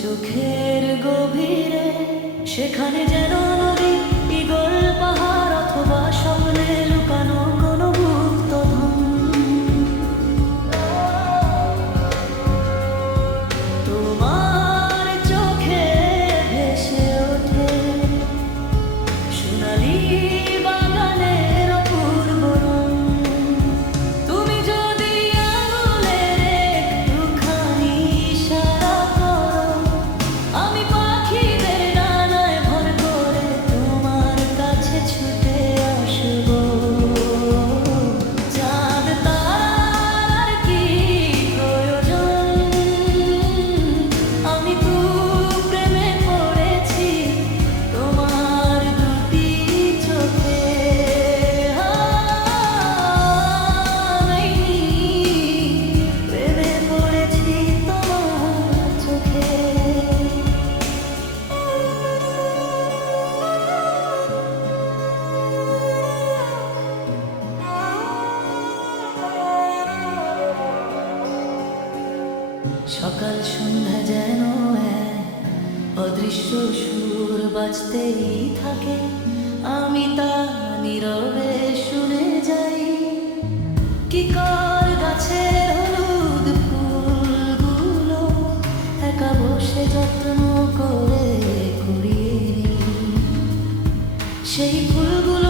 চোখের গভীরে, সেখানে যেন নদী, ঈগল পাহাড় অথবা স্বপ্নে লুকানো কোনো গুপ্তধন। তোমার চোখে ভেসে ওঠে সোনালি বাগানের অপূর্ব রং। তুমি যদি আঙুলের একটুখানি ইশারা করো, আমি পাখিদের ডানায় ভর করে তোমার কাছে ছুটে আসবো। চাঁদ তারার কি প্রয়োজন, আমি খুব প্রেমে পড়েছি তোমার দুটি চোখে। প্রেমে পড়েছি তোমার চোখে। সকাল সন্ধ্যা যেন এক অদৃশ্য সুর বাজতেই থাকে, আমি তা নীরবে শুনে যাই। কিকর গাছের হলুদ ফুলগুলো একা বসে যত্ন করে কুড়িয়ে নিই। সেই ফুলগুলো